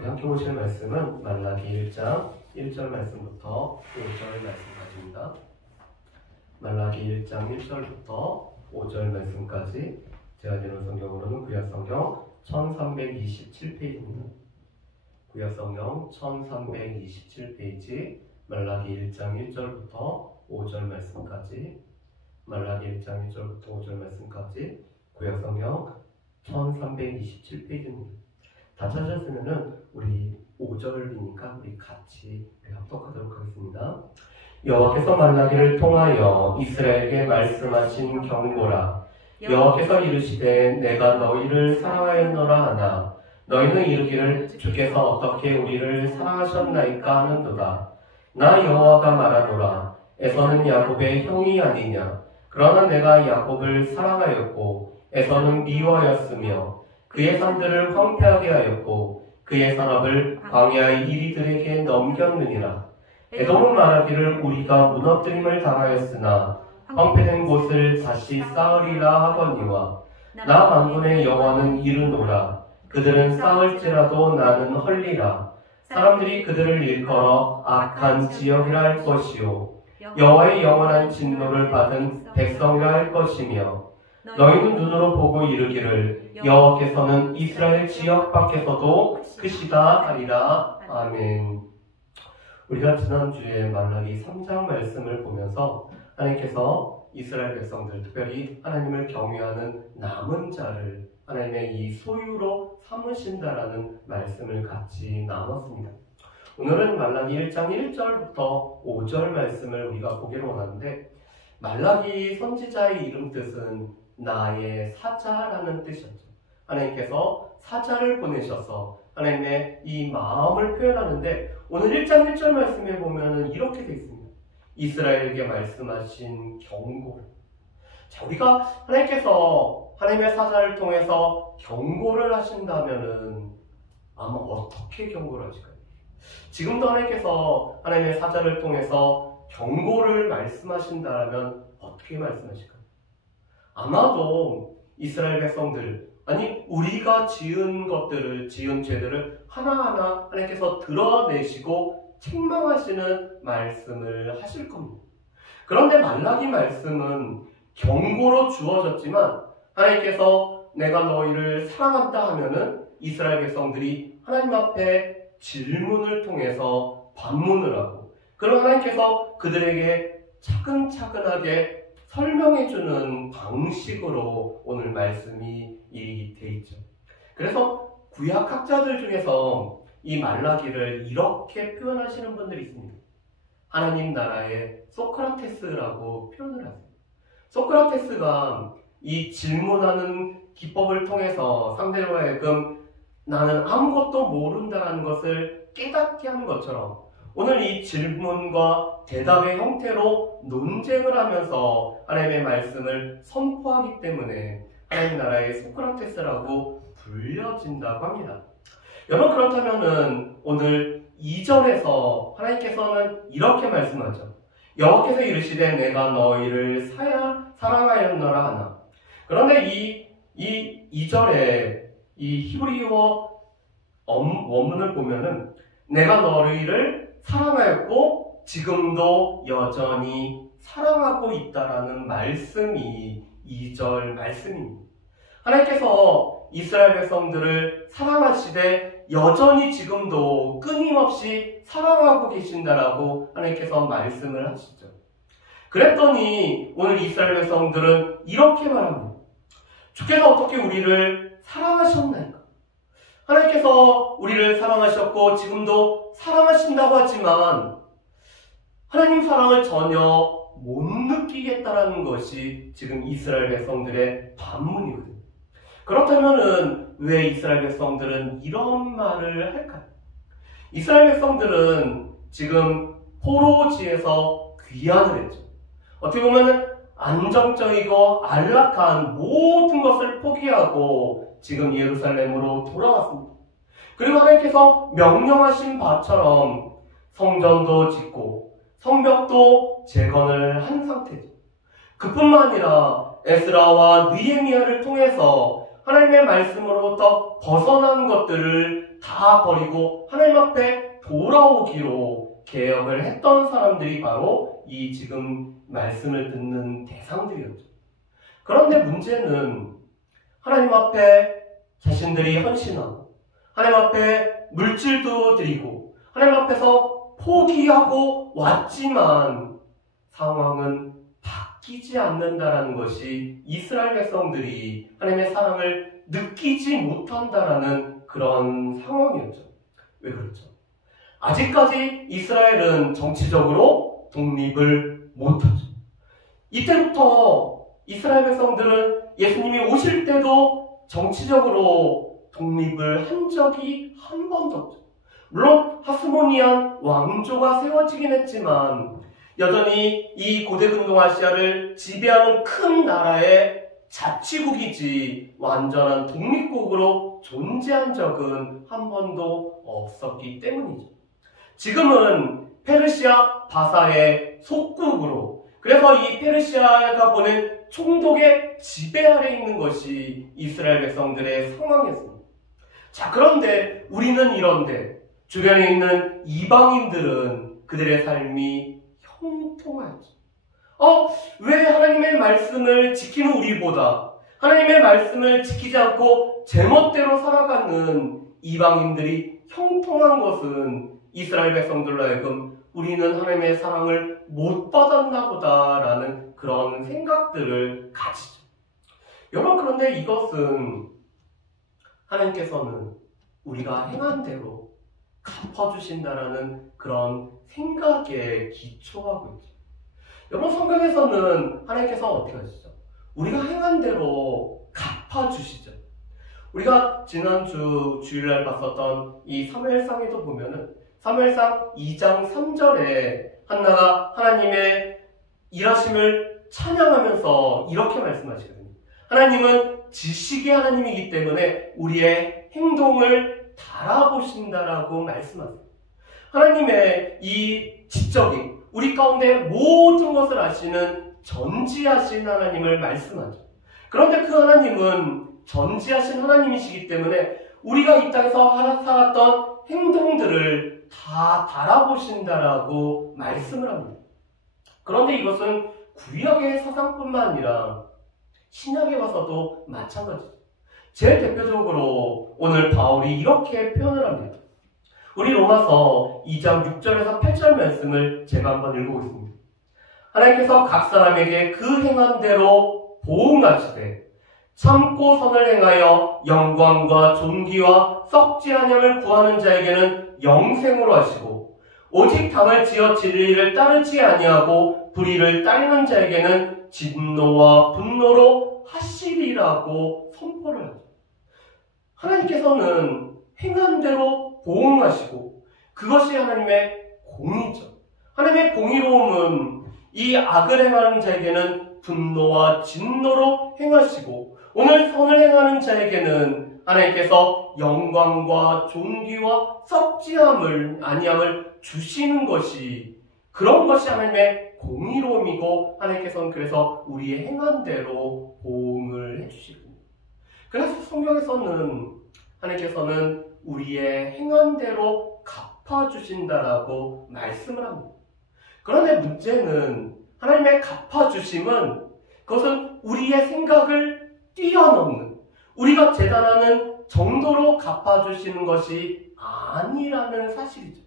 우리 함께 보실 말씀은 말라기 1장 1절 말씀부터 5절 말씀까지입니다. 말라기 1장 1절부터 5절 말씀까지 제가 읽은 성경으로는 구약성경 1327페이지입니다. 구약성경 1327페이지 말라기 1장 1절부터 5절 말씀까지 말라기 1장 1절부터 5절 말씀까지 구약성경 1327페이지입니다. 다 찾았으면은 우리 5절이니까 우리 같이 합독하도록 하겠습니다. 여호와께서 말라기를 통하여 이스라엘에게 말씀하신 경고라. 여호와께서 이르시되 내가 너희를 사랑하였노라 하나 너희는 이르기를 주께서 어떻게 우리를 사랑하셨나이까 하는도다. 나 여호와가 말하노라. 에서는 야곱의 형이 아니냐. 그러나 내가 야곱을 사랑하였고 에서는 미워하였으며 그의 산들을 황폐하게 하였고 그의 산업을 광야의 이리들에게 넘겼느니라. 에돔은 말하기를 우리가 무너뜨림을 당하였으나 황폐된 곳을 다시 쌓으리라 하거니와 나 만군의 여호와는 이르노라. 그들은 쌓을지라도 나는 헐리라. 사람들이 그들을 일컬어 악한 지역이라 할 것이요 여호와의 영원한 진노를 받은 백성이라 할 것이며 너희는 눈으로 보고 이르기를 여호와께서는 이스라엘 지역 밖에서도 크시다 하리라. 아멘. 우리가 지난주에 말라기 3장 말씀을 보면서 하나님께서 이스라엘 백성들, 특별히 하나님을 경외하는 남은 자를 하나님의 이 소유로 삼으신다라는 말씀을 같이 나눴습니다. 오늘은 말라기 1장 1절부터 5절 말씀을 우리가 보기로 하는데, 말라기 선지자의 이름 뜻은 나의 사자라는 뜻이었죠. 하나님께서 사자를 보내셔서 하나님의 이 마음을 표현하는데, 오늘 1장 1절 말씀에 보면 이렇게 되어 있습니다. 이스라엘에게 말씀하신 경고. 자, 우리가 하나님께서 하나님의 사자를 통해서 경고를 하신다면은 아마 어떻게 경고를 하실까요? 지금도 하나님께서 하나님의 사자를 통해서 경고를 말씀하신다면 어떻게 말씀하실까요? 아마도 이스라엘 백성들, 아니 우리가 지은 것들을, 지은 죄들을 하나하나 하나님께서 드러내시고 책망하시는 말씀을 하실 겁니다. 그런데 말라기 말씀은 경고로 주어졌지만 하나님께서 내가 너희를 사랑한다 하면은 이스라엘 백성들이 하나님 앞에 질문을 통해서 반문을 하고, 그럼 하나님께서 그들에게 차근차근하게 설명해주는 방식으로 오늘 말씀이 되어 있죠. 그래서 구약학자들 중에서 이 말라기를 이렇게 표현하시는 분들이 있습니다. 하나님 나라의 소크라테스라고 표현을 하세요. 소크라테스가 이 질문하는 기법을 통해서 상대로 하여금 나는 아무것도 모른다는 것을 깨닫게 하는 것처럼 오늘 이 질문과 대답의 형태로 논쟁을 하면서 하나님의 말씀을 선포하기 때문에 하나님 나라의 소크라테스라고 불려진다고 합니다. 여러분, 그렇다면은 오늘 2절에서 하나님께서는 이렇게 말씀하죠. 여호와께서 이르시되 내가 너희를 사랑하였노라 하나. 그런데 이 2절에 이 히브리어 원문을 보면은 내가 너희를 사랑하였고 지금도 여전히 사랑하고 있다라는 말씀이 2절 말씀입니다. 하나님께서 이스라엘 백성들을 사랑하시되 여전히 지금도 끊임없이 사랑하고 계신다라고 하나님께서 말씀을 하시죠. 그랬더니 오늘 이스라엘 백성들은 이렇게 말합니다. 주께서 어떻게 우리를 사랑하셨나이까? 하나님께서 우리를 사랑하셨고 지금도 사랑하신다고 하지만 하나님 사랑을 전혀 못 느끼겠다라는 것이 지금 이스라엘 백성들의 반문이거든요. 그렇다면은 왜 이스라엘 백성들은 이런 말을 할까요? 이스라엘 백성들은 지금 포로지에서 귀환을 했죠. 어떻게 보면 안정적이고 안락한 모든 것을 포기하고 지금 예루살렘으로 돌아왔습니다. 그리고 하나님께서 명령하신 바처럼 성전도 짓고 성벽도 재건을 한 상태죠. 그뿐만 아니라 에스라와 느헤미야를 통해서 하나님의 말씀으로부터 벗어난 것들을 다 버리고 하나님 앞에 돌아오기로 개혁을 했던 사람들이 바로 이 지금 말씀을 듣는 대상들이었죠. 그런데 문제는 하나님 앞에 자신들이 헌신하고 하나님 앞에 물질도 드리고 하나님 앞에서 포기하고 왔지만 상황은 바뀌지 않는다라는 것이 이스라엘 백성들이 하나님의 사랑을 느끼지 못한다라는 그런 상황이었죠. 왜 그렇죠? 아직까지 이스라엘은 정치적으로 독립을 못하죠. 이때부터 이스라엘 백성들은 예수님이 오실 때도 정치적으로 독립을 한 적이 한 번도 없죠. 물론 하스모니안 왕조가 세워지긴 했지만 여전히 이 고대 근동아시아를 지배하는 큰 나라의 자치국이지 완전한 독립국으로 존재한 적은 한 번도 없었기 때문이죠. 지금은 페르시아 바사의 속국으로, 그래서 이 페르시아가 보낸 총독의 지배 아래 있는 것이 이스라엘 백성들의 상황이었습니다. 자, 그런데 우리는 이런데 주변에 있는 이방인들은 그들의 삶이 형통하죠. 왜 하나님의 말씀을 지키는 우리보다 하나님의 말씀을 지키지 않고 제멋대로 살아가는 이방인들이 형통한 것은 이스라엘 백성들로 하여금 우리는 하나님의 사랑을 못 받았나 보다라는 그런 생각들을 가지죠. 여러분, 그런데 이것은 하나님께서는 우리가 행한 대로 갚아주신다라는 그런 생각에 기초하고 있죠. 여러분, 성경에서는 하나님께서 어떻게 하시죠? 우리가 행한 대로 갚아주시죠. 우리가 지난주 주일날 봤었던 이 사무엘상에도 보면은 사무엘상 2장 3절에 한나가 하나님의 일하심을 찬양하면서 이렇게 말씀하시거든요. 하나님은 지식의 하나님이기 때문에 우리의 행동을 달아보신다라고 말씀하세요. 하나님의 이 지적인 우리 가운데 모든 것을 아시는 전지하신 하나님을 말씀하죠. 그런데 그 하나님은 전지하신 하나님이시기 때문에 우리가 이 땅에서 살았던 행동들을 다 달아보신다라고 말씀을 합니다. 그런데 이것은 구약의 사상뿐만 아니라 신약에 와서도 마찬가지죠. 제일 대표적으로 오늘 바울이 이렇게 표현을 합니다. 우리 로마서 2장 6절에서 8절 말씀을 제가 한번 읽어보겠습니다. 하나님께서 각 사람에게 그 행한 대로 보응하시되 참고 선을 행하여 영광과 존귀와 썩지 아니함을 구하는 자에게는 영생으로 하시고 오직 당을 지어 진리를 따르지 아니하고 불의를 따르는 자에게는 진노와 분노로 하시리라고 선포를 하죠. 하나님께서는 행한 대로 보응하시고 그것이 하나님의 공의죠. 하나님의 공의로움은 이 악을 행하는 자에게는 분노와 진노로 행하시고 오늘 선을 행하는 자에게는 하나님께서 영광과 존귀와 썩지 아니함을 주시는 것이 그런 것이 하나님의 공의로움이고 하나님께서는 그래서 우리의 행한 대로 보응을 해주시거든요. 그래서 성경에서는 하나님께서는 우리의 행한 대로 갚아주신다라고 말씀을 합니다. 그런데 문제는 하나님의 갚아주심은 그것은 우리의 생각을 뛰어넘는 우리가 재단하는 정도로 갚아주시는 것이 아니라는 사실이죠.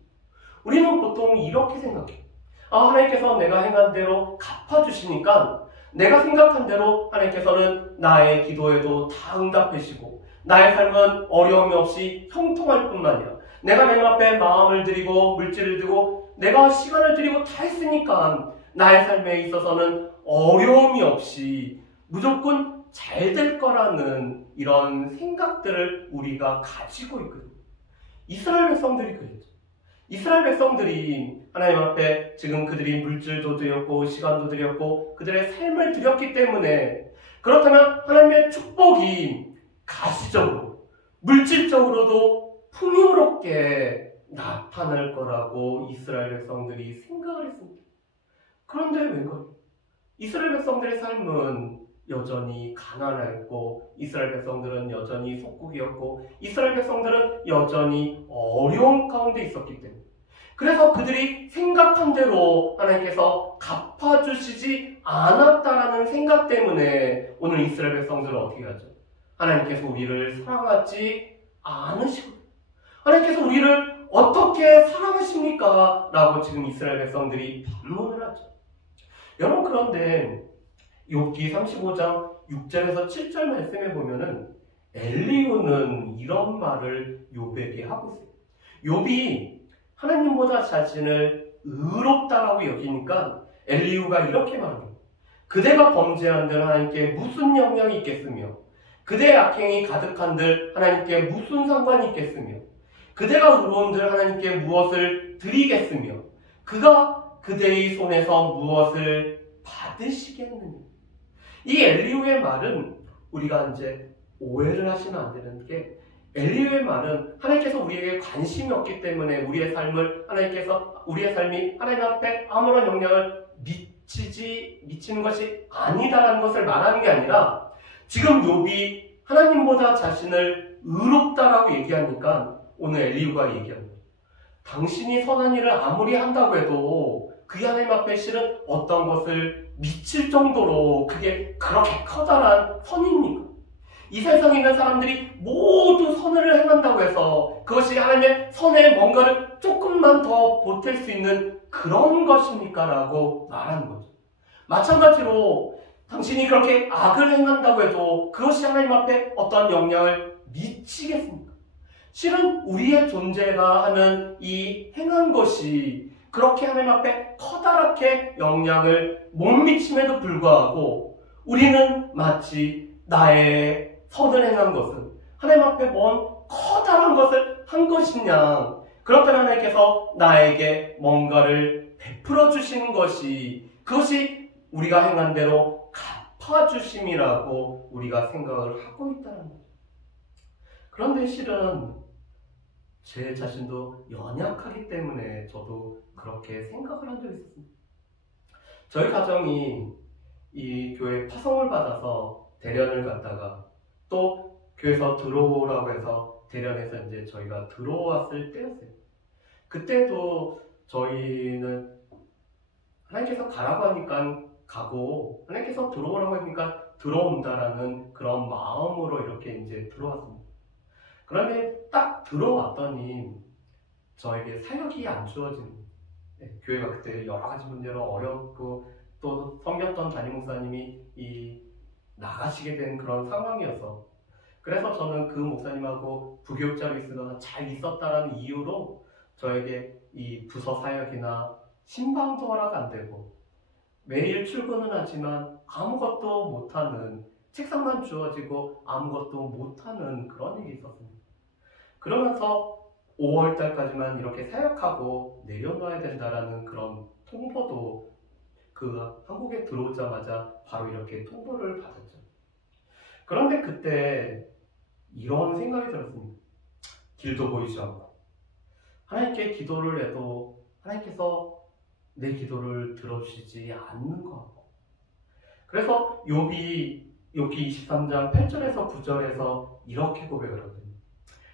우리는 보통 이렇게 생각해요. 하나님께서 내가 행한 대로 갚아주시니까 내가 생각한 대로 하나님께서는 나의 기도에도 다 응답하시고 나의 삶은 어려움이 없이 형통할 뿐만 아니라 내가 하나님 앞에 마음을 드리고 물질을 드리고 내가 시간을 드리고 다 했으니까 나의 삶에 있어서는 어려움이 없이 무조건 잘 될 거라는 이런 생각들을 우리가 가지고 있거든요. 이스라엘 백성들이 그랬죠. 이스라엘 백성들이 하나님 앞에 지금 그들이 물질도 드렸고 시간도 드렸고 그들의 삶을 드렸기 때문에 그렇다면 하나님의 축복이 가시적으로 물질적으로도 풍요롭게 나타날 거라고 이스라엘 백성들이 생각을 했습니다. 그런데 왜 그래요? 이스라엘 백성들의 삶은 여전히 가난했고, 이스라엘 백성들은 여전히 속국이었고, 이스라엘 백성들은 여전히 어려운 가운데 있었기 때문에, 그래서 그들이 생각한 대로 하나님께서 갚아주시지 않았다라는 생각 때문에 오늘 이스라엘 백성들은 어떻게 하죠? 하나님께서 우리를 사랑하지 않으시고, 하나님께서 우리를 어떻게 사랑하십니까? 라고 지금 이스라엘 백성들이 반문을 하죠. 여러분, 그런데 욥기 35장 6절에서 7절 말씀에 보면은 엘리후는 이런 말을 욥에게 하고 있어요. 욥이 하나님보다 자신을 의롭다라고 여기니까 엘리후가 이렇게 말합니다. 그대가 범죄한들 하나님께 무슨 영향이 있겠으며, 그대의 악행이 가득한들 하나님께 무슨 상관이 있겠으며, 그대가 의로운들 하나님께 무엇을 드리겠으며, 그가 그대의 손에서 무엇을 받으시겠느냐. 이 엘리후의 말은 우리가 이제 오해를 하시면 안 되는 게, 엘리후의 말은 하나님께서 우리에게 관심이 없기 때문에 우리의 삶이 하나님 앞에 아무런 영향을 미치는 것이 아니다라는 것을 말하는 게 아니라, 지금 욥이 하나님보다 자신을 의롭다라고 얘기하니까 오늘 엘리후가 얘기합니다. 당신이 선한 일을 아무리 한다고 해도 그게 하나님 앞에 실은 어떤 것을 미칠 정도로 그게 그렇게 커다란 선입니까? 이 세상에 있는 사람들이 모두 선을 행한다고 해서 그것이 하나님의 선에 뭔가를 조금만 더 보탤 수 있는 그런 것입니까? 라고 말하는 거죠. 마찬가지로 당신이 그렇게 악을 행한다고 해도 그것이 하나님 앞에 어떤 영향을 미치겠습니까? 실은 우리의 존재가 하는 이 행한 것이 그렇게 하나님 앞에 커다랗게 영향을 못 미침에도 불구하고 우리는 마치 나의 선을 행한 것은 하나님 앞에 뭔 커다란 것을 한 것이냐, 그렇다면 하나님께서 나에게 뭔가를 베풀어 주시는 것이, 그것이 우리가 행한 대로 갚아주심이라고 우리가 생각을 하고 있다는 거죠. 그런데 실은 제 자신도 연약하기 때문에 저도 그렇게 생각을 한 적이 있었습니다. 저희 가정이 이 교회 파송을 받아서 대련을 갔다가 또 교회에서 들어오라고 해서 대련에서 이제 저희가 들어왔을 때였어요. 그때도 저희는 하나님께서 가라고 하니까 가고, 하나님께서 들어오라고 하니까 들어온다라는 그런 마음으로 이렇게 이제 들어왔습니다. 그런데 딱 들어왔더니 저에게 사역이 안 주어집니다. 교회가 그때 여러 가지 문제로 어렵고 또 섬겼던 담임 목사님이 나가시게 된 그런 상황이어서, 그래서 저는 그 목사님하고 부교육자로 있으면서 잘 있었다라는 이유로 저에게 이 부서 사역이나 신방도 허락 안 되고 매일 출근은 하지만 아무것도 못하는, 책상만 주어지고 아무것도 못하는 그런 일이 있었습니다. 그러면서 5월달까지만 이렇게 사역하고 내려놔야 된다라는 그런 통보도 그 한국에 들어오자마자 바로 이렇게 통보를 받았죠. 그런데 그때 이런 생각이 들었습니다. 길도 보이지 않고 하나님께 기도를 해도 하나님께서 내 기도를 들어주시지 않는 것 같고, 그래서 욥기 23장 8절에서 9절에서 이렇게 고백을 하거든요.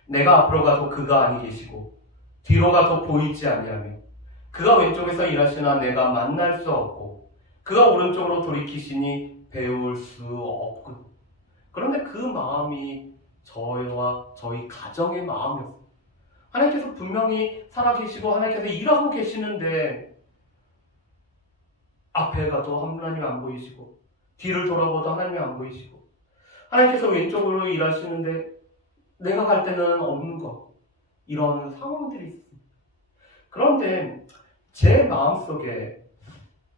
내가 앞으로 가도 그가 아니 계시고 뒤로 가도 보이지 아니하며 그가 왼쪽에서 일하시나 내가 만날 수 없고 그가 오른쪽으로 돌이키시니 배울 수 없군. 그런데 그 마음이 저희와 저희 가정의 마음이었어요. 하나님께서 분명히 살아계시고 하나님께서 일하고 계시는데 앞에 가도 하나님 안 보이시고 뒤를 돌아보도 하나님이 안 보이시고 하나님께서 왼쪽으로 일하시는데 내가 갈 때는 없는 것, 이런 상황들이 있습니다. 그런데 제 마음속에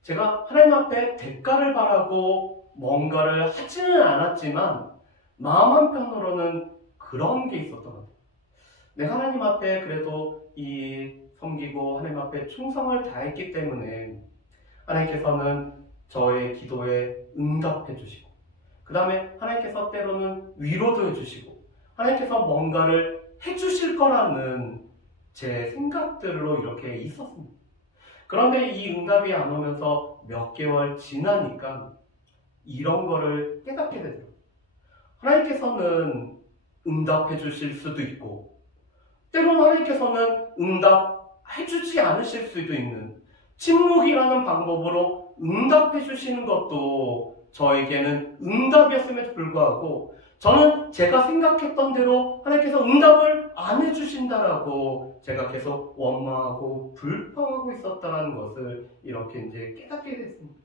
제가 하나님 앞에 대가를 바라고 뭔가를 하지는 않았지만 마음 한편으로는 그런 게 있었던 것 같아요. 내가 하나님 앞에 그래도 섬기고 하나님 앞에 충성을 다했기 때문에 하나님께서는 저의 기도에 응답해 주시고, 그 다음에 하나님께서 때로는 위로도 해주시고 하나님께서 뭔가를 해주실 거라는 제 생각들로 이렇게 있었습니다. 그런데 이 응답이 안 오면서 몇 개월 지나니까 이런 거를 깨닫게 되죠. 하나님께서는 응답해 주실 수도 있고, 때로는 하나님께서는 응답해 주지 않으실 수도 있는 침묵이라는 방법으로 응답해 주시는 것도 저에게는 응답이었음에도 불구하고, 저는 제가 생각했던 대로 하나님께서 응답을 안 해주신다라고 제가 계속 원망하고 불평하고 있었다는 것을 이렇게 이제 깨닫게 됐습니다.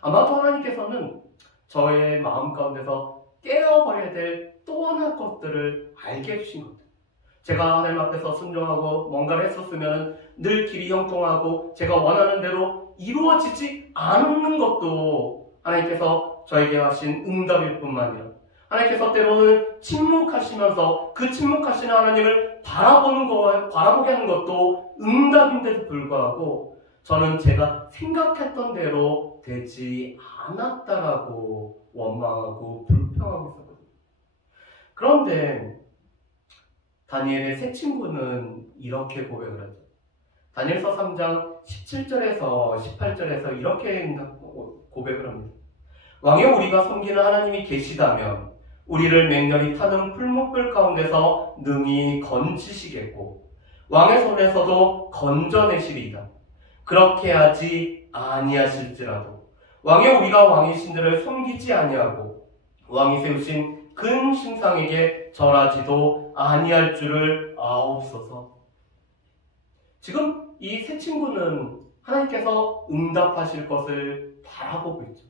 아마도 하나님께서는 저의 마음 가운데서 깨어버려야 될 또 하나 것들을 알게 해주신 겁니다. 제가 하나님 앞에서 순종하고 뭔가를 했었으면 늘 길이 형통하고 제가 원하는 대로 이루어지지 않는 것도 하나님께서 저에게 하신 응답일 뿐만 아니라, 하나님께서 때로는 침묵하시면서 그 침묵하시는 하나님을 바라보게 하는 것도 응답인데도 불구하고, 저는 제가 생각했던 대로 되지 않았다라고 원망하고 불평하고 있었거든요. 그런데 다니엘의 세 친구는 이렇게 고백을 하죠. 다니엘서 3장 17절에서 18절에서 이렇게 고백을 합니다. 왕여, 우리가 섬기는 하나님이 계시다면 우리를 맹렬히 타는 풀무불 가운데서 능히 건지시겠고 왕의 손에서도 건져내시리이다. 그렇게 하지 아니하실지라도 왕여, 우리가 왕의 신들을 섬기지 아니하고 왕이 세우신 근 신상에게 절하지도 아니할 줄을 아옵소서. 지금 이 세 친구는 하나님께서 응답하실 것을 바라보고 있죠.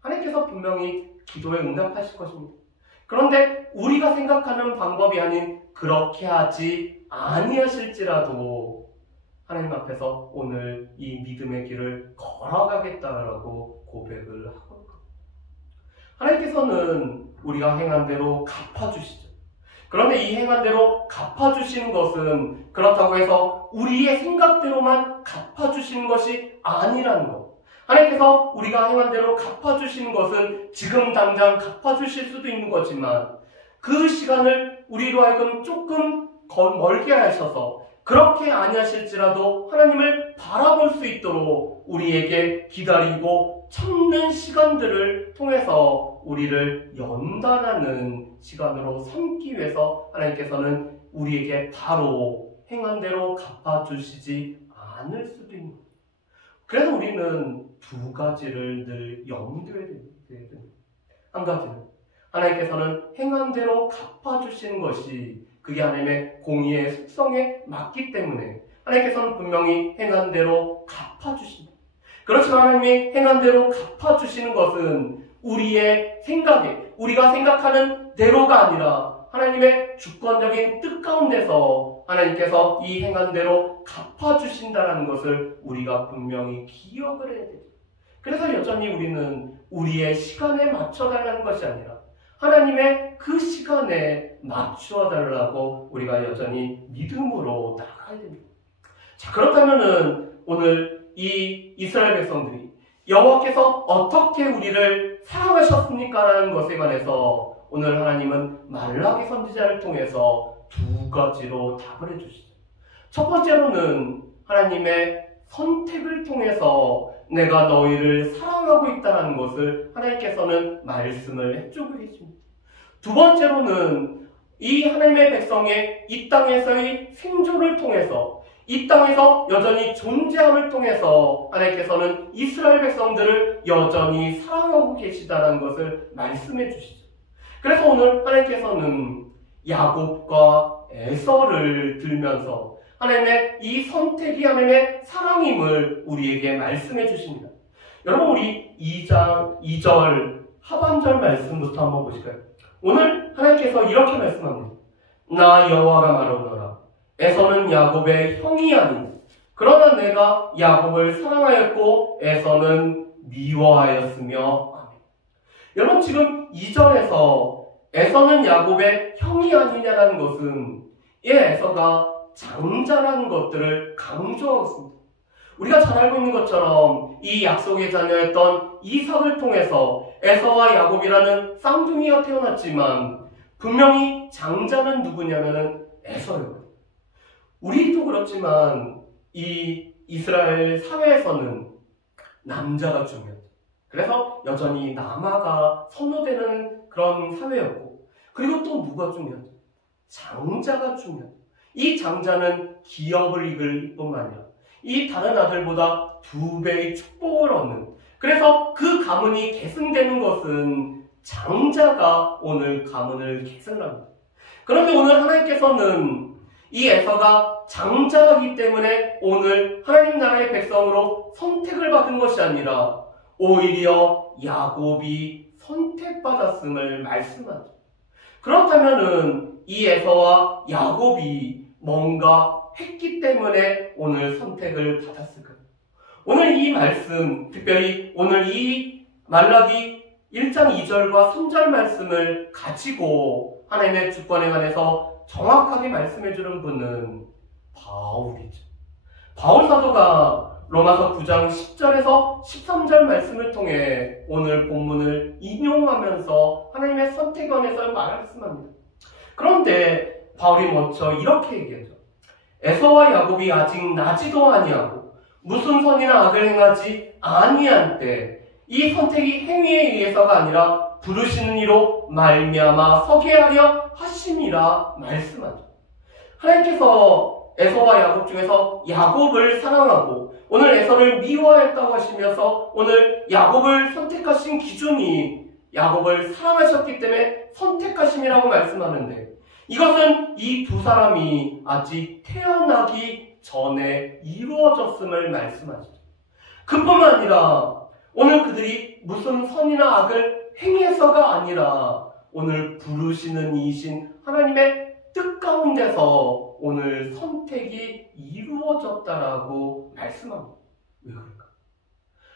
하나님께서 분명히 기도에 응답하실 것입니다. 그런데 우리가 생각하는 방법이 아닌 그렇게 하지 아니하실지라도 하나님 앞에서 오늘 이 믿음의 길을 걸어가겠다라고 고백을 하고 있거든요. 하나님께서는 우리가 행한 대로 갚아주시죠. 그런데 이 행한 대로 갚아주시는 것은 그렇다고 해서 우리의 생각대로만 갚아주시는 것이 아니라는 것. 하나님께서 우리가 행한 대로 갚아주시는 것은 지금 당장 갚아주실 수도 있는 거지만, 그 시간을 우리로 하여금 조금 멀게 하셔서 그렇게 아니하실지라도 하나님을 바라볼 수 있도록 우리에게 기다리고 참는 시간들을 통해서 우리를 연단하는 시간으로 삼기 위해서 하나님께서는 우리에게 바로 행한 대로 갚아주시지 않을 수도 있는 거예요. 그래서 우리는 두 가지를 늘 염두에 두게 됩니다. 한 가지는 하나님께서는 행한 대로 갚아주시는 것이 그게 하나님의 공의의 속성에 맞기 때문에 하나님께서는 분명히 행한 대로 갚아주십니다. 그렇지만 하나님이 행한 대로 갚아주시는 것은 우리의 생각에, 우리가 생각하는 대로가 아니라 하나님의 주권적인 뜻 가운데서 하나님께서 이 행한 대로 갚아주신다는 것을 우리가 분명히 기억을 해야 되죠. 그래서 여전히 우리는 우리의 시간에 맞춰달라는 것이 아니라 하나님의 그 시간에 맞추어달라고 우리가 여전히 믿음으로 나가야 됩니다. 자, 그렇다면은 오늘 이 이스라엘 백성들이 여호와께서 어떻게 우리를 사랑하셨습니까? 라는 것에 관해서 오늘 하나님은 말라기 선지자를 통해서 두 가지로 답을 해주시죠. 첫 번째로는 하나님의 선택을 통해서 내가 너희를 사랑하고 있다는 것을 하나님께서는 말씀을 해주고 계십니다. 두 번째로는 이 하나님의 백성의 이 땅에서의 생존을 통해서, 이 땅에서 여전히 존재함을 통해서 하나님께서는 이스라엘 백성들을 여전히 사랑하고 계시다는 것을 말씀해 주시죠. 그래서 오늘 하나님께서는 야곱과 에서를 들면서 하나님의 이 선택이 하나님의 사랑임을 우리에게 말씀해 주십니다. 여러분, 우리 2장 2절 하반절 말씀부터 한번 보실까요? 오늘 하나님께서 이렇게 말씀합니다. 나 여호와가 말하노라. 에서는 야곱의 형이 아니니 그러나 내가 야곱을 사랑하였고 에서는 미워하였으며. 아멘. 여러분, 지금 2절에서 에서는 야곱의 형이 아니냐라는 것은 이 에서가 장자라는 것들을 강조하고 있습니다. 우리가 잘 알고 있는 것처럼 이 약속의 자녀였던 이삭을 통해서 에서와 야곱이라는 쌍둥이가 태어났지만 분명히 장자는 누구냐면은 에서예요. 우리도 그렇지만 이 이스라엘 사회에서는 남자가 중요하죠. 그래서 여전히 남아가 선호되는 그런 사회였고, 그리고 또 누가 중요하죠? 장자가 중요하죠. 이 장자는 기업을 이끌 뿐만 아니라 이 다른 아들보다 2배의 축복을 얻는, 그래서 그 가문이 계승되는 것은 장자가 오늘 가문을 계승합니다. 그런데 오늘 하나님께서는 이 에서가 장자이기 때문에 오늘 하나님 나라의 백성으로 선택을 받은 것이 아니라 오히려 야곱이 선택받았음을 말씀하죠. 그렇다면은 이 에서와 야곱이 뭔가 했기 때문에 오늘 선택을 받았을까요? 오늘 이 말씀, 특별히 오늘 이 말라기 1장 2절과 3절 말씀을 가지고 하나님의 주권에 관해서 정확하게 말씀해주는 분은 바울이죠. 바울 사도가 로마서 9장 10절에서 13절 말씀을 통해 오늘 본문을 인용하면서 하나님의 선택에 관해서 말씀합니다. 그런데 바울이 먼저 이렇게 얘기하죠. 에서와 야곱이 아직 나지도 아니하고 무슨 선이나 악을 행하지 아니한 때 이 선택이 행위에 의해서가 아니라 부르시는 이로 말미암아 서게 하려 하심이라 말씀하죠. 하나님께서 에서와 야곱 중에서 야곱을 사랑하고 오늘 에서를 미워했다고 하시면서 오늘 야곱을 선택하신 기준이 야곱을 사랑하셨기 때문에 선택하심이라고 말씀하는데, 이것은 이 두 사람이 아직 태어나기 전에 이루어졌음을 말씀하시죠. 그뿐만 아니라 오늘 그들이 무슨 선이나 악을 행해서가 아니라 오늘 부르시는 이신 하나님의 뜻 가운데서 오늘 선택이 이루어졌다라고 말씀합니다. 왜 그럴까?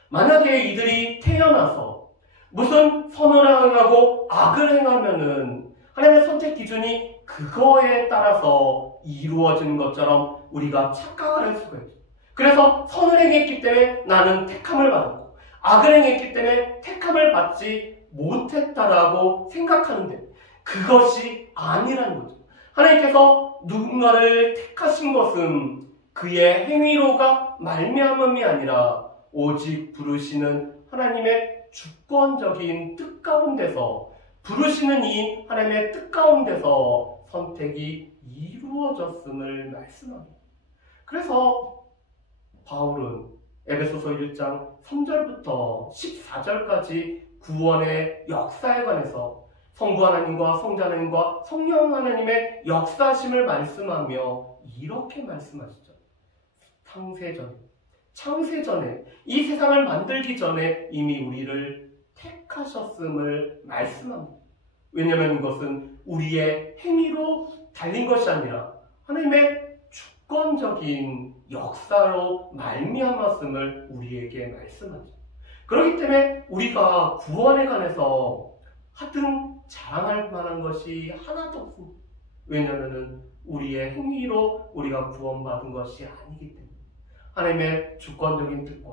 만약에 이들이 태어나서 무슨 선을 행하고 악을 행하면은 하나님의 선택 기준이 그거에 따라서 이루어지는 것처럼 우리가 착각을 할 수가 있죠. 그래서 선을 행했기 때문에 나는 택함을 받았고 악을 행했기 때문에 택함을 받지 못했다라고 생각하는데 그것이 아니라는 거죠. 하나님께서 누군가를 택하신 것은 그의 행위로가 말미암음이 아니라 오직 부르시는 하나님의 주권적인 뜻 가운데서, 부르시는 이 하나님의 뜻 가운데서 선택이 이루어졌음을 말씀합니다. 그래서 바울은 에베소서 1장 3절부터 14절까지 구원의 역사에 관해서 성부 하나님과 성자 하나님과 성령 하나님의 역사심을 말씀하며 이렇게 말씀하시죠. 창세전에 이 세상을 만들기 전에 이미 우리를 택하셨음을 말씀합니다. 왜냐하면 이것은 우리의 행위로 달린 것이 아니라 하나님의 주권적인 역사로 말미암았음을 우리에게 말씀하죠. 그렇기 때문에 우리가 구원에 관해서 하등 자랑할 만한 것이 하나도 없습니다. 왜냐하면 우리의 행위로 우리가 구원받은 것이 아니기 때문에 하나님의 주권적인 뜻과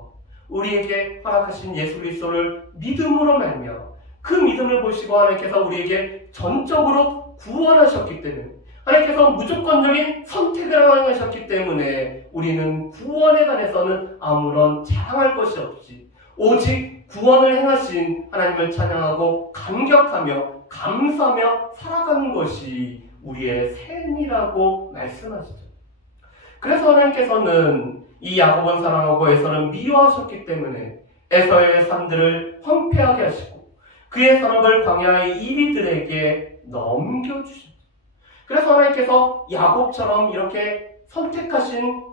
우리에게 허락하신 예수 그리스도를 믿음으로 말미암아 그 믿음을 보시고 하나님께서 우리에게 전적으로 구원하셨기 때문에, 하나님께서 무조건적인 선택을 하셨기 때문에 우리는 구원에 관해서는 아무런 자랑할 것이 없이 오직 구원을 행하신 하나님을 찬양하고 감격하며 감사하며 살아가는 것이 우리의 삶이라고 말씀하시죠. 그래서 하나님께서는 이 야곱은 사랑하고 에서는 미워하셨기 때문에 에서의 삶들을 황폐하게 하시고 그의 산업을 광야의 이리들에게 넘겨주셨죠. 그래서 하나님께서 야곱처럼 이렇게 선택하신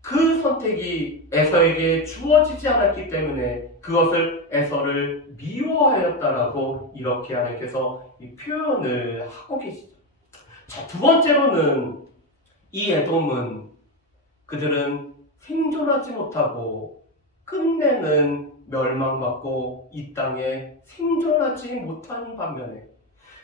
그 선택이 에서에게 주어지지 않았기 때문에 그것을 에서를 미워하였다라고 이렇게 하나님께서 이 표현을 하고 계시죠. 자, 두 번째로는 이 에돔은 그들은 생존하지 못하고 끝내는 멸망받고 이 땅에 생존하지 못한 반면에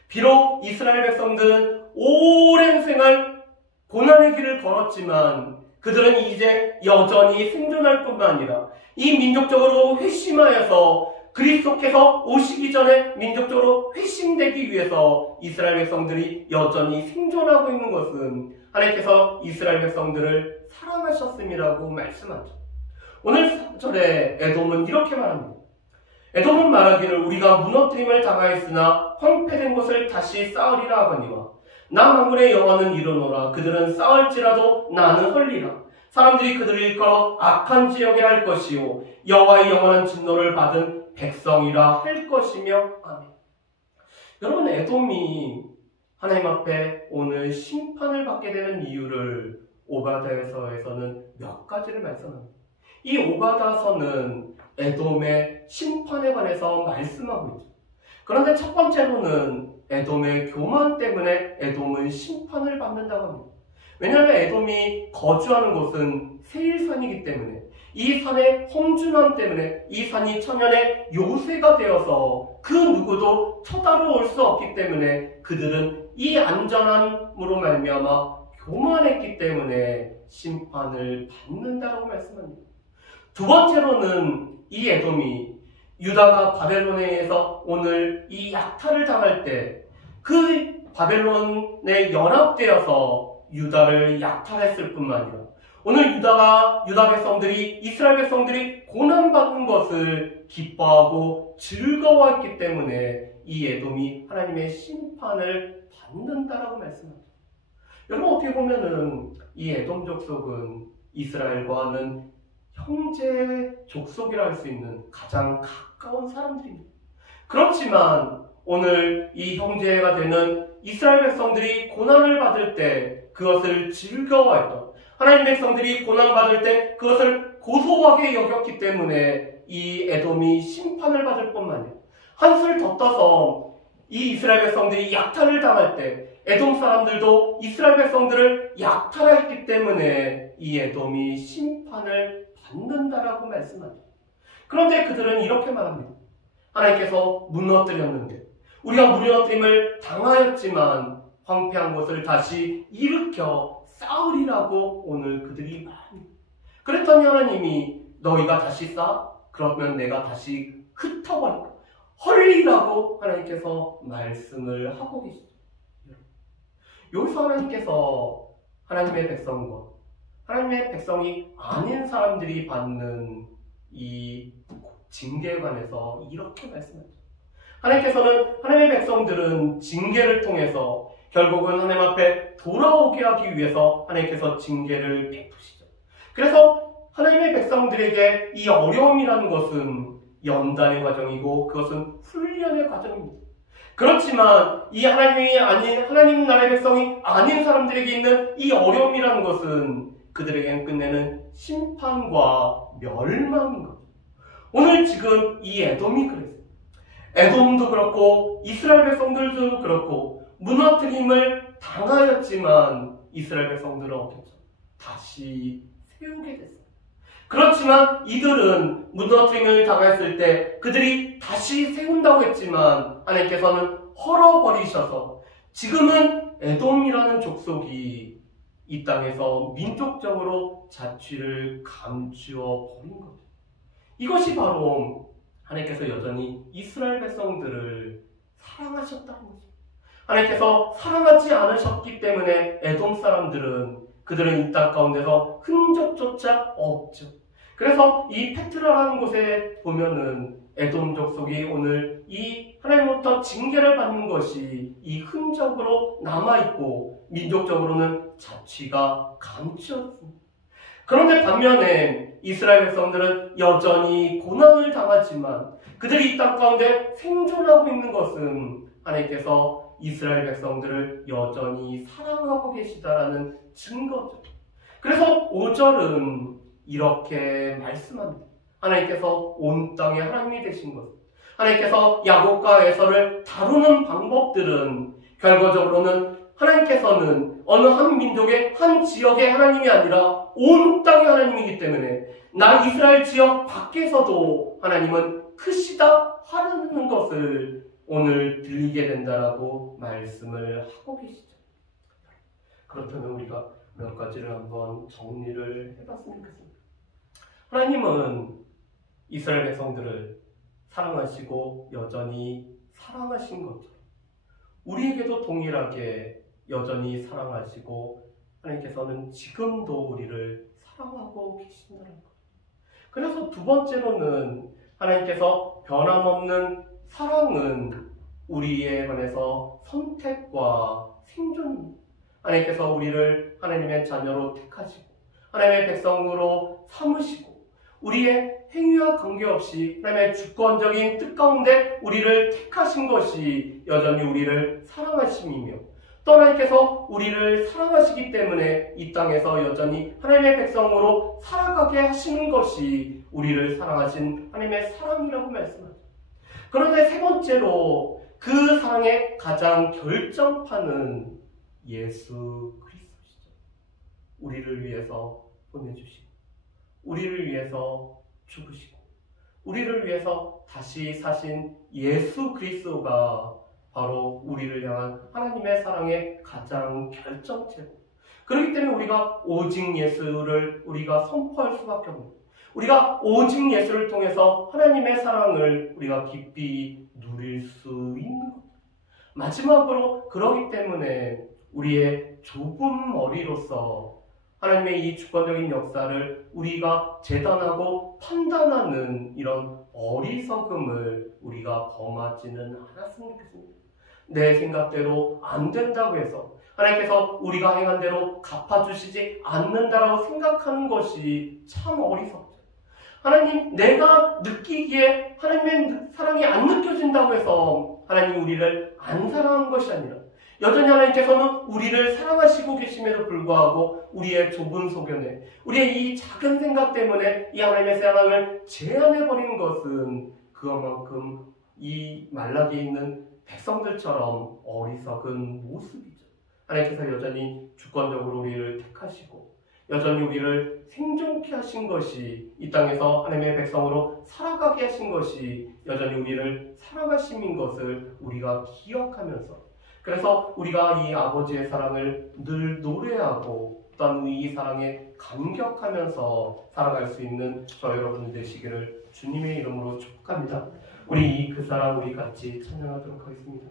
비록 이스라엘 백성들은 오랜 생활 고난의 길을 걸었지만 그들은 이제 여전히 생존할 뿐만 아니라 이 민족적으로 회심하여서 그리스도께서 오시기 전에 민족적으로 회심되기 위해서 이스라엘 백성들이 여전히 생존하고 있는 것은 하나님께서 이스라엘 백성들을 사랑하셨음이라고 말씀하죠. 오늘 4절에 에돔은 이렇게 말합니다. 에돔은 말하기를 우리가 무너뜨림을 당하였으나 황폐된 곳을 다시 쌓으리라 하거니와 나 만군의 여호와는 이르노라 그들은 쌓을지라도 나는 헐리라. 사람들이 그들을 일컬어 악한 지역에 할 것이요 여호와의 영원한 진노를 받은 백성이라 할 것이며 아멘. 여러분, 에돔이 하나님 앞에 오늘 심판을 받게 되는 이유를 오바다서에서는 몇 가지를 말씀합니다. 이 오바다서는 에돔의 심판에 관해서 말씀하고 있죠. 그런데 첫 번째로는 에돔의 교만 때문에 에돔은 심판을 받는다고 합니다. 왜냐하면 에돔이 거주하는 곳은 세일산이기 때문에 이 산의 험준함 때문에 이 산이 천연의 요새가 되어서 그 누구도 쳐다볼 수 없기 때문에 그들은 이 안전함으로 말미암아 교만했기 때문에 심판을 받는다고 말씀합니다. 두 번째로는 이 에돔이 유다가 바벨론에 의해서 오늘 이 약탈을 당할 때 그 바벨론에 연합되어서 유다를 약탈했을 뿐만 아니라 오늘 유다 백성들이 이스라엘 백성들이 고난받는 것을 기뻐하고 즐거워했기 때문에 이 에돔이 하나님의 심판을 받는다라고 말씀합니다. 여러분, 어떻게 보면은 이 에돔 족속은 이스라엘과는 형제 족속이라 할 수 있는 가장 가까운 사람들입니다. 그렇지만 오늘 이 형제가 되는 이스라엘 백성들이 고난을 받을 때 그것을 즐거워했던, 하나님 백성들이 고난받을 때 그것을 고소하게 여겼기 때문에 이 에돔이 심판을 받을 뿐만 아니라 한술 더 떠서 이 이스라엘 백성들이 약탈을 당할 때 에돔 사람들도 이스라엘 백성들을 약탈했기 때문에 이 에돔이 심판을 받는다라고 말씀합니다. 그런데 그들은 이렇게 말합니다. 하나님께서 무너뜨렸는데 우리가 무너뜨림을 당하였지만 황폐한 것을 다시 일으켜 쌓으리라고 오늘 그들이 말합니다. 그랬더니 하나님이 너희가 다시 쌓아? 그러면 내가 다시 흩어버릴까? 헐리라고 하나님께서 말씀을 하고 계시죠. 여기서 하나님께서 하나님의 백성과 하나님의 백성이 아닌 사람들이 받는 이 징계에 관해서 이렇게 말씀하죠. 하나님께서는 하나님의 백성들은 징계를 통해서 결국은 하나님 앞에 돌아오게 하기 위해서 하나님께서 징계를 베푸시죠. 그래서 하나님의 백성들에게 이 어려움이라는 것은 연단의 과정이고 그것은 훈련의 과정입니다. 그렇지만 이 하나님이 아닌 하나님 나라의 백성이 아닌 사람들에게 있는 이 어려움이라는 것은 그들에게는 끝내는 심판과 멸망인 것. 오늘 지금 이 에돔이 그랬어요. 에돔도 그렇고 이스라엘 백성들도 그렇고 무너뜨림을 당하였지만 이스라엘 백성들은 어떻게 다시 세우게 됐어요. 그렇지만 이들은 무너뜨림을 당했을 때 그들이 다시 세운다고 했지만 하나님께서는 헐어버리셔서 지금은 에돔이라는 족속이 이 땅에서 민족적으로 자취를 감추어 버린 거죠. 이것이 바로 하나님께서 여전히 이스라엘 백성들을 사랑하셨다는 거죠. 하나님께서 사랑하지 않으셨기 때문에 에돔 사람들은 그들은 이 땅 가운데서 흔적조차 없죠. 그래서 이 페트라라는 곳에 보면은 에돔 족속이 오늘 이 하나님으로부터 징계를 받는 것이 이 흔적으로 남아있고 민족적으로는 자취가 감추었습니다. 그런데 반면에 이스라엘 백성들은 여전히 고난을 당하지만 그들이 이 땅 가운데 생존하고 있는 것은 하나님께서 이스라엘 백성들을 여전히 사랑하고 계시다라는 증거죠. 그래서 5절은 이렇게 말씀합니다. 하나님께서 온 땅의 하나님이 되신 것, 하나님께서 야곱과 에서를 다루는 방법들은 결과적으로는 하나님께서는 어느 한 민족의 한 지역의 하나님이 아니라 온 땅의 하나님이기 때문에 나 이스라엘 지역 밖에서도 하나님은 크시다 하는 것을 오늘 들리게 된다라고 말씀을 하고 계시죠. 그렇다면 우리가 몇 가지를 한번 정리를 해봤으면 좋겠습니다. 하나님은 이스라엘 백성들을 사랑하시고 여전히 사랑하신 것처럼 우리에게도 동일하게 여전히 사랑하시고 하나님께서는 지금도 우리를 사랑하고 계신다는 것. 그래서 두 번째로는 하나님께서 변함없는 사랑은 우리에 관해서 선택과 생존입니다. 하나님께서 우리를 하나님의 자녀로 택하시고 하나님의 백성으로 삼으시고 우리의 행위와 관계없이 하나님의 주권적인 뜻 가운데 우리를 택하신 것이 여전히 우리를 사랑하심이며 또 하나님께서 우리를 사랑하시기 때문에 이 땅에서 여전히 하나님의 백성으로 살아가게 하시는 것이 우리를 사랑하신 하나님의 사랑이라고 말씀합니다. 그런데 세 번째로 그 사랑의 가장 결정판은 예수 그리스도시죠. 우리를 위해서 보내주시고 우리를 위해서 죽으시고 우리를 위해서 다시 사신 예수 그리스도가 바로 우리를 향한 하나님의 사랑의 가장 결정체고 그렇기 때문에 우리가 오직 예수를 우리가 선포할 수밖에 없는 우리가 오직 예수를 통해서 하나님의 사랑을 우리가 깊이 누릴 수 있는 것. 마지막으로 그러기 때문에 우리의 좁은 머리로서 하나님의 이 주권적인 역사를 우리가 재단하고 판단하는 이런 어리석음을 우리가 범하지는 않았으면 좋겠습니다. 내 생각대로 안 된다고 해서 하나님께서 우리가 행한 대로 갚아주시지 않는다라고 생각하는 것이 참 어리석죠. 하나님, 내가 느끼기에 하나님의 사랑이 안 느껴진다고 해서 하나님 우리를 안 사랑하는 것이 아니라 여전히 하나님께서는 우리를 사랑하시고 계심에도 불구하고 우리의 좁은 소견에 우리의 이 작은 생각 때문에 이 하나님의 사랑을 제한해버리는 것은 그것만큼 이 말라기에 있는 백성들처럼 어리석은 모습이죠. 하나님께서 여전히 주권적으로 우리를 택하시고 여전히 우리를 생존케 하신 것이 이 땅에서 하나님의 백성으로 살아가게 하신 것이 여전히 우리를 살아가심인 것을 우리가 기억하면서 그래서 우리가 이 아버지의 사랑을 늘 노래하고 또한 이 사랑에 감격하면서 살아갈 수 있는 저 여러분 되시기를 주님의 이름으로 축복합니다. 우리 그 사랑 우리 같이 찬양하도록 하겠습니다.